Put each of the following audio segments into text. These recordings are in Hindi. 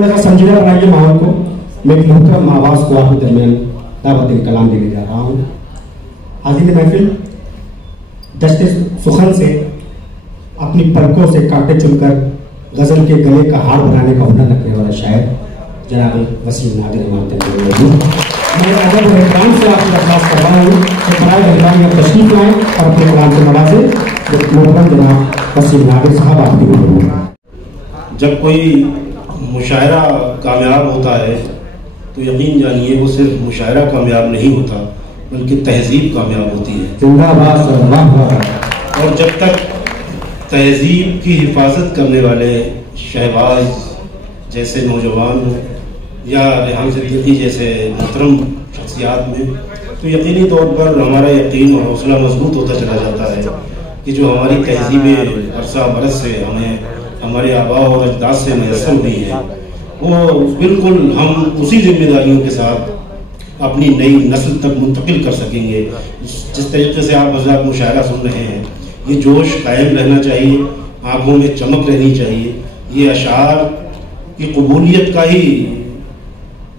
थोड़ा सा संजीदा बनाइए माहौल को। मैं एक मुहतरम आवाज़ को आपके दरमियान दावत कलाम देने जा रहा हूँ। हाज़िर महफिल, दश्ते सुखन से अपनी पलकों से कांटे चुनकर गज़ल के गले का हार बनाने का हुनर रखने वाला शायर जनाब वसीम नादिर मैं अदब और एहतराम से आपकी दरख्वास्त कर रहा हूँ कि बराए मेहरबानी आप तशरीफ लाएँ और अपने कलाम से नवाजे। मोहतरम जनाब वसीम नादिर साहब आपकी। जब कोई मुशायरा कामयाब होता है तो यकीन जानिए वो सिर्फ मुशायरा कामयाब नहीं होता बल्कि तहजीब कामयाब होती है। और जब तक तहजीब की हिफाजत करने वाले शहबाज जैसे नौजवान या रेहान सिद्दीकी जैसे मोहतरम शख्सियात में, तो यकीनी तौर पर हमारा यकीन और हौसला मजबूत होता चला जाता है कि जो हमारी तहजीबें अरसा बरस से हमें हमारे आबा और अजदाद से मैसर हुई है वो बिल्कुल हम उसी जिम्मेदारियों के साथ अपनी नई नस्ल तक मुंतकिल कर सकेंगे। जिस तरीके से आप हज़रात मुशायरा सुन रहे हैं, ये जोश कायम रहना चाहिए, आंखों में चमक रहनी चाहिए। ये अशार की कबूलियत का ही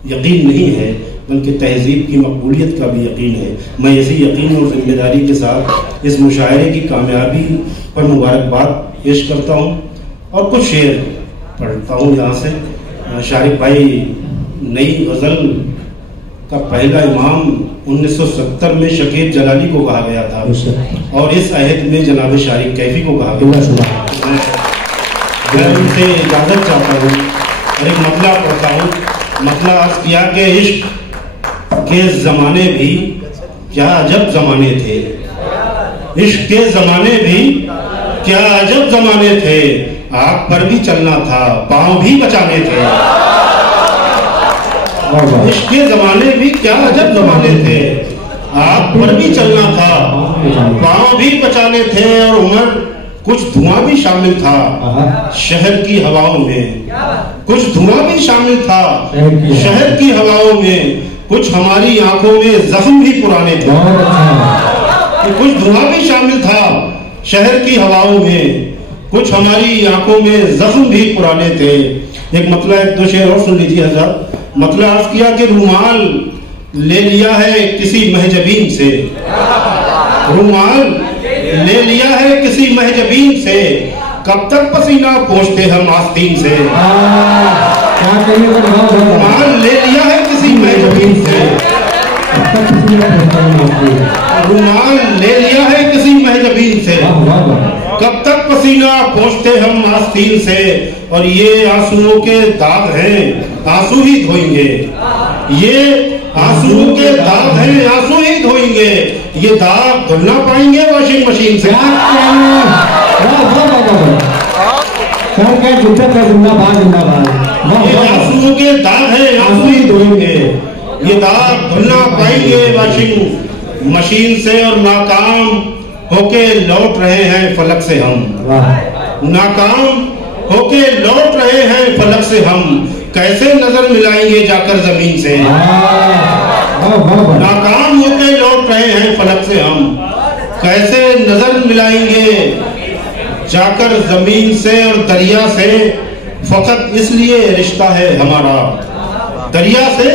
यकीन नहीं है बल्कि तहजीब की मकबूलियत का भी यकीन है। मैं इसी यकीन और जिम्मेदारी के साथ इस मुशायरे की कामयाबी पर मुबारकबाद पेश करता हूँ और कुछ शेर पढ़ता हूँ यहाँ से। शारिक भाई, नई गज़ल का पहला इमाम 1970 में शकीब जलाली को कहा गया था और इस अहद में जनाब शारिक कैफी को कहा गया। मैं उनसे इजाज़त चाहता हूँ और एक मतला पढ़ता हूँ। मतला अर्ज़ किया कि इश्क के ज़माने भी क्या अजब ज़माने थे, इश्क के ज़माने भी क्या अजब ज़माने थे, आग पर भी चलना था पाँव भी बचाने थे। इश्क के ज़माने भी क्या अजब ज़माने थे, आग पर भी चलना था पाँव भी बचाने थे। और उमर कुछ धुआं भी शामिल था शहर की हवाओं में, कुछ धुआं भी शामिल था शहर की हवाओं में, कुछ हमारी आंखों में जख्म भी पुराने थे। कुछ धुआं भी शामिल था शहर की हवाओं में, कुछ हमारी आंखों में जख्म भी पुराने थे। एक मतला, एक दो शेर और सुन लीजिए हज़रात। मतला अर्ज़ किया कि रुमाल ले लिया है किसी महजबीन से, रुमाल ले लिया है किसी महजबीन से, कब तक पसीना पोंछते हम आस्तीन से। रुमाल ले लिया है किसी महजबीन से, रुमाल ले लिया है किसी महजबीन से, कब तक पसीना पोंछते हम आस्तीन से। और ये आंसुओं के दाग हैं आंसू ही धोएंगे, ये आंसुओं के दाग हैं आंसू ही धोएंगे, ये दाग धुल ना पाएंगे वॉशिंग मशीन से। ये आंसुओं के दाग हैं आंसू ही धोएंगे, ये दाग धुल ना पाएंगे वॉशिंग मशीन से। और नाकाम होके लौट रहे हैं फलक से हम, नाकाम होके लौट रहे हैं फलक से हम, कैसे नजर मिलाएंगे जाकर जमीन से। नाकाम होके लौट रहे हैं फलक से हम, कैसे नजर मिलाएंगे जाकर जमीन से। और दरिया से फकत इसलिए रिश्ता है हमारा, दरिया से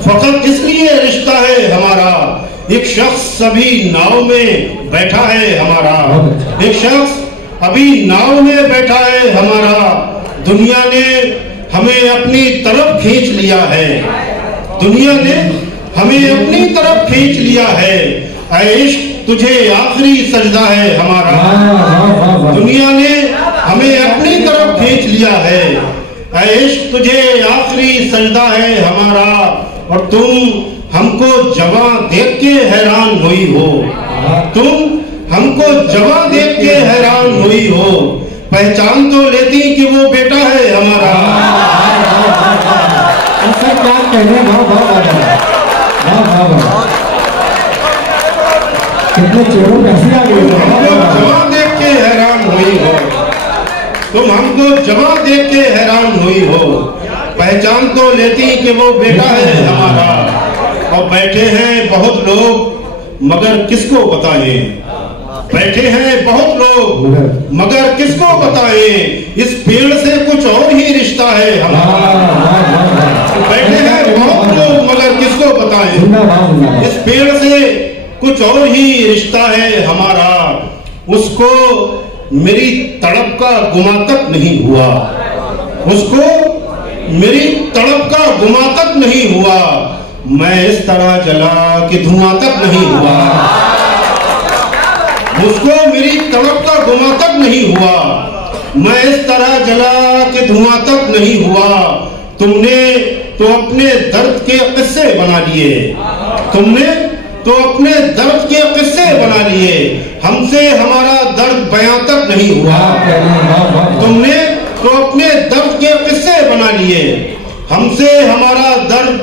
फकत इसलिए रिश्ता है हमारा, एक शख्स अभी नाव में बैठा है हमारा, एक शख्स अभी नाव में बैठा है हमारा, दुनिया ने हमें अपनी तरफ खींच लिया है, दुनिया ने हमें अपनी तरफ खींच लिया है, ऐ इश्क तुझे आखिरी सजदा है हमारा। दुनिया ने हमें अपनी तरफ खींच लिया है, ऐ इश्क तुझे आखिरी सजदा है हमारा। और तुम हमको जवां देख के हैरान हुई हो, तुम हमको जवां देख के हैरान हुई हो, पहचान तो लेती कि वो बेटा है हमारा। क्या कहने, कितने चेहरों पे हंसी आ गई। जवां देख के हैरान हुई हो, तुम हमको जवां देख के हैरान हुई हो, पहचान तो लेती कि वो बेटा है हमारा। और बैठे हैं बहुत लोग मगर किसको बताएं, बैठे हैं बहुत लोग मगर किसको बताएं, इस पेड़ से कुछ और ही रिश्ता है हमारा। बैठे हैं बहुत लोग मगर किसको बताएं, इस पेड़ से कुछ और ही रिश्ता है हमारा। उसको मेरी तड़प का गुमा तक नहीं हुआ, उसको मेरी तड़प का गुमा तक नहीं हुआ। मैं इस तरह जला कि धुआं तक नहीं हुआ, उसको मेरी तड़प का गुमा तक नहीं हुआ। मैं इस तरह जला कि धुआं तक नहीं हुआ। तुमने तो अपने दर्द के किस्से बना लिए, तुमने तो अपने दर्द के किस्से बना लिए। हमसे हमारा दर्द बयां तक नहीं हुआ। तुमने तो अपने दर्द के किस्से बना लिए, हमसे हमारा दर्द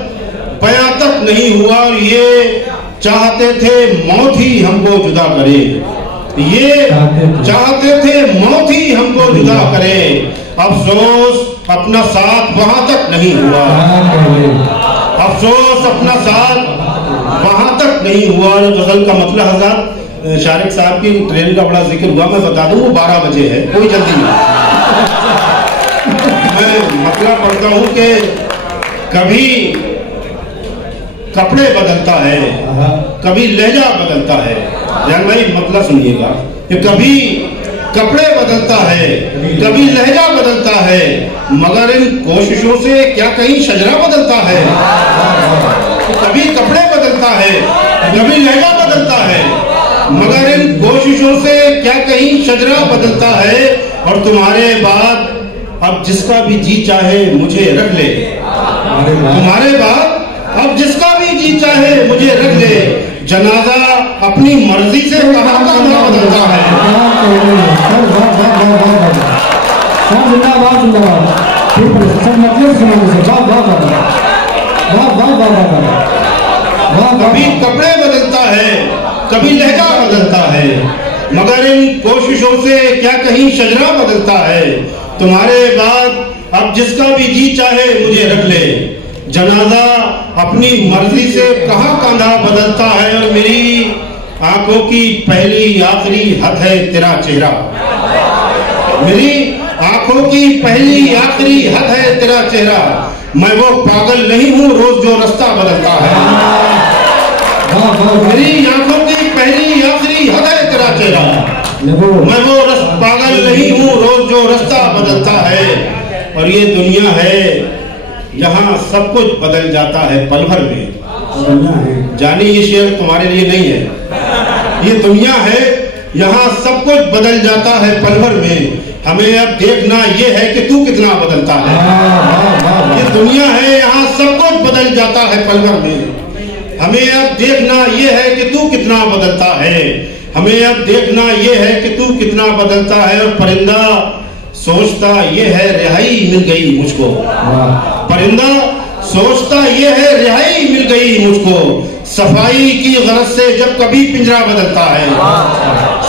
बयां तक नहीं हुआ। ये चाहते थे मौत ही हमको जुदा करे, ये चाहते थे मौत ही हमको जुदा करे। अफसोस अपना साथ वहां तक नहीं हुआ, अफसोस अपना साथ वहां तक नहीं हुआ। गजल का मतलब हज़रात शारिक साहब की ट्रेन का बड़ा जिक्र हुआ, मैं बता दूं वो 12 बजे है, कोई जल्दी नहीं। मैं मतलब पढ़ता हूं कि कभी कपड़े बदलता है, कभी लहजा बदलता है। यार भाई मतलब सुनिएगा कि कभी कपड़े बदलता है, कभी लहजा बदलता है, मगर इन कोशिशों से क्या कहीं शजरा बदलता है। कभी कपड़े बदलता है, कभी लहजा बदलता है, मगर इन कोशिशों से क्या कहीं शजरा बदलता है। और तुम्हारे बाद अब जिसका भी जी चाहे मुझे रख ले, तुम्हारे बाद अब जिसका भी जी चाहे मुझे रख ले। जनाजा अपनी मर्जी से कहाँ का बदलता है। कभी कपड़े बदलता है, कभी लहजा बदलता है, मगर इन कोशिशों से क्या कहीं शजरा बदलता है। तुम्हारे बाद अब जिसका भी जी चाहे मुझे रख ले। जनाजा अपनी मर्जी से कहाँ कांधा बदलता है। और मेरी आंखों की पहली आखिरी हद है तेरा चेहरा, मेरी आंखों की पहली आखिरी हद है तेरा चेहरा। मैं वो पागल नहीं हूँ रोज जो रास्ता बदलता है। मेरी आंखों की पहली आखिरी हद है तेरा चेहरा, मैं वो पागल नहीं हूँ रोज जो रास्ता बदलता है। और ये दुनिया है यहाँ सब कुछ बदल जाता है पल भर में। जानी ये शेर तुम्हारे लिए नहीं है, ये दुनिया है यहाँ सब कुछ बदल जाता है पल भर में। हमें अब देखना ये है कि तू कितना बदलता है। ये दुनिया है यहाँ सब कुछ बदल जाता है पल भर में। हमें अब देखना ये है कि तू कितना बदलता है। हमें अब देखना ये है कि तू कितना बदलता है। और परिंदा सोचता ये है रिहाई मिल गई मुझको, परिंदा सोचता ये है रिहाई मिल गई मुझको। सफाई की गरज से जब कभी पिंजरा बदलता है,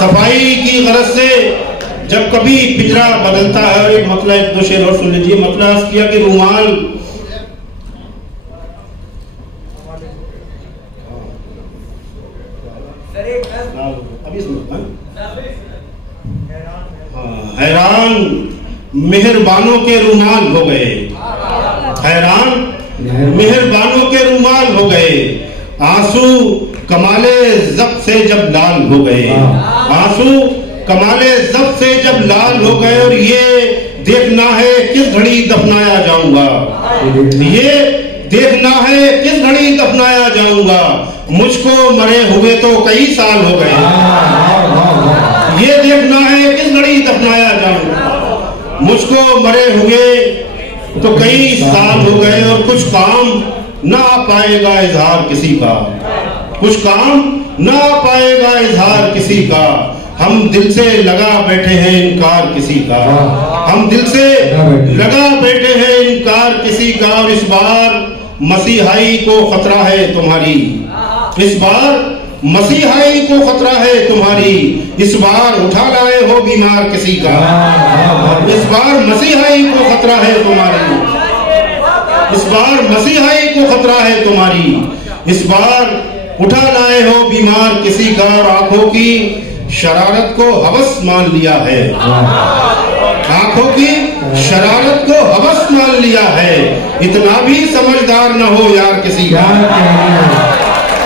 सफाई की गरज से जब कभी पिंजरा बदलता है। और एक मतलब एक दो शेर और सुन लीजिए। मतलब किया कि रुमाल हैरान मेहरबानों के रुमाल हो गए, हैरान मेहरबानों के रुमाल हो गए। आंसू कमाले ज़ब्त से जब लाल हो गए, आंसू कमाले ज़ब्त से जब लाल हो गए। और ये देखना है किस घड़ी दफनाया जाऊंगा, ये देखना है किस घड़ी दफनाया जाऊंगा। मुझको मरे हुए तो कई साल हो गए, ये देखना है किस घड़ी दफनाया जाऊंगा। मुझको मरे हुए तो कई साल हो गए। और कुछ काम ना पाएगा इजहार किसी का, कुछ काम ना पाएगा इजहार किसी का। हम दिल से लगा बैठे हैं इनकार किसी का, हम दिल से लगा बैठे हैं इनकार किसी का। और इस बार मसीहाई को खतरा है तुम्हारी, इस बार मसीहाई को खतरा है तुम्हारी। इस बार उठा लाए हो बीमार किसी का, इस बार मसीहाई को खतरा है तुम्हारी, इस बार मसीहाई को खतरा है तुम्हारी। इस बार उठा लाए हो बीमार किसी का। और आंखों की शरारत को हवस मान लिया है, आंखों की शरारत को हवस मान लिया है। इतना भी समझदार न हो यार किसी का,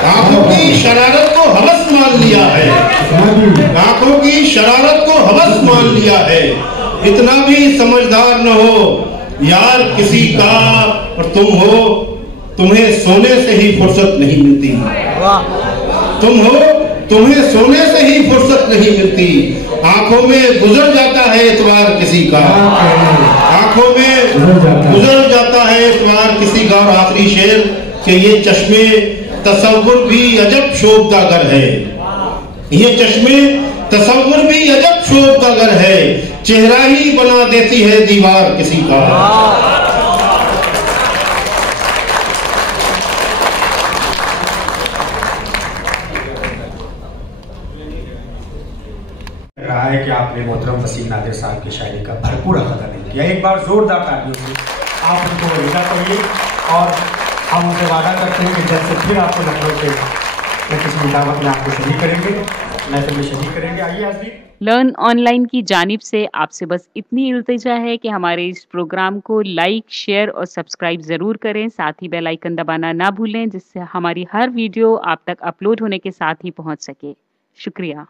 आंखों की शरारत को हवस मान लिया है, आंखों की शरारत को हवस मान लिया है। इतना भी समझदार न हो यार किसी का, और तुम हो, तुम्हें सोने से ही फुर्सत नहीं मिलती, तुम हो, तुम्हें सोने से ही फुर्सत नहीं मिलती। आंखों में गुजर जाता है एतवार किसी का, आंखों में गुजर जाता है एतवार किसी का। और आखिरी शेर कि ये चश्मे तसव्वुर भी अजब शोभदागर है, ये चश्मे तसव्वुर भी अजब शोभदागर है, चेहरा ही बना देती है दीवार किसी का। रहा है कि आपने मोहतरम वसीम नादिर साहब की शायरी का भरपूर कदर किया। एक बार जोरदार तालियों से आप उनको विदा करिए और हम उनसे वादा करते हैं कि जल्द से फिर आपको लखनऊ के किसी दावत में आपको शरीक करेंगे, महफिल में शरीक करेंगे। आइए हाज़रीन, लर्न ऑनलाइन की जानिब से आपसे बस इतनी इल्तिजा है कि हमारे इस प्रोग्राम को लाइक, शेयर और सब्सक्राइब ज़रूर करें। साथ ही बेल आइकन दबाना ना भूलें, जिससे हमारी हर वीडियो आप तक अपलोड होने के साथ ही पहुंच सके। शुक्रिया।